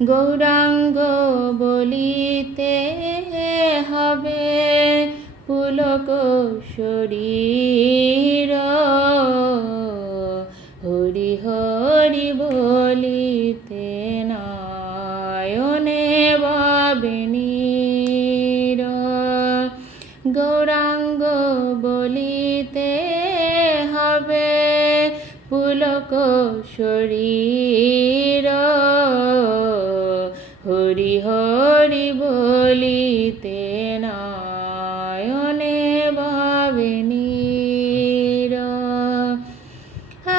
গৌরাঙ্গ বলিতে হবে পুলক শরীর, হরি হরি বলিতে নয়নে ভাবে নীর। গৌরাঙ্গ বলিতে হবে পুলক শরীর, হরি হরি বলিতে নয়নে ভাবে নীর।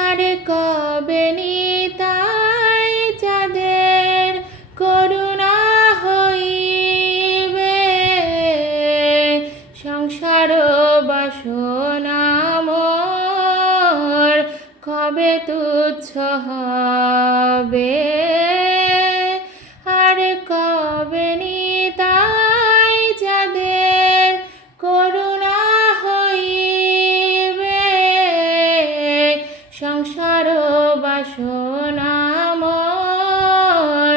আর কবে নিতাই যাদের করুণা হইবে, সংসার বাসনা মোর কবে তুচ্ছ হবে। আর কবে নিতাই যাদের করুণা হইবে, সংসার বাসনা মোর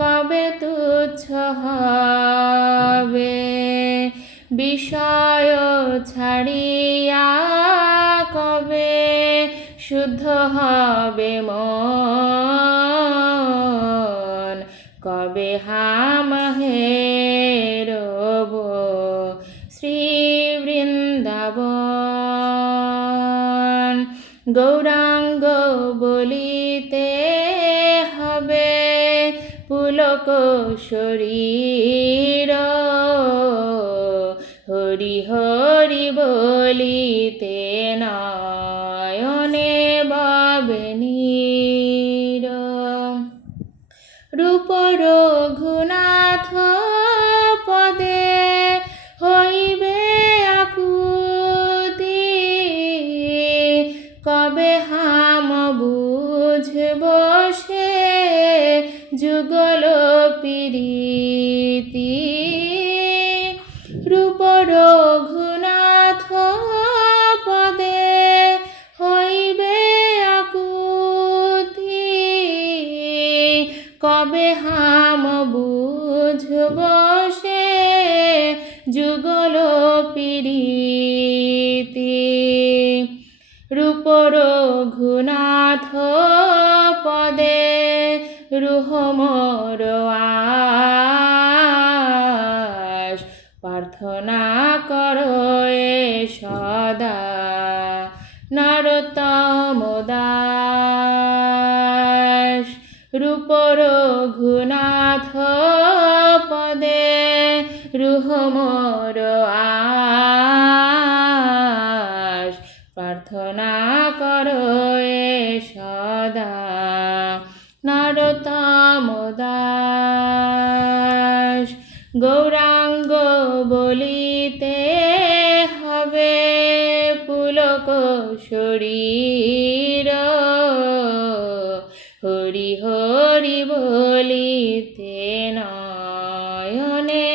কবে তুচ্ছ হবে। বিষয় ছাড়িয়া কবে শুদ্ধ হবে মন, কবে হামহেরব শ্রী বৃন্দাবন। গৌরাঙ্গ বলিতে হবে পুলক শরীর, হরি হরি বলিতে নয়নে ভাবে নীর। রূপ রঘুনাথ পদে হইবে আকুতি, কবে হাম বুঝব সে যুগল প্রীতি। রূপ রঘুনাথ পদে হইবে আকুতি, কবে হাম বুঝব সে যুগল প্রীতি। রূপ রঘুনাথ পদে রুহ মোর আশ, প্রার্থনা করো এ সদা নরোত্তম দাস। রূপ রঘুনাথ পদে রুহ মোর আশ, প্রার্থনা করো এ সদা নরোত্তম দাস। গৌরাঙ্গ বলিতে হবে পুলক শরীর, হরি হরি বলিতে নয়নে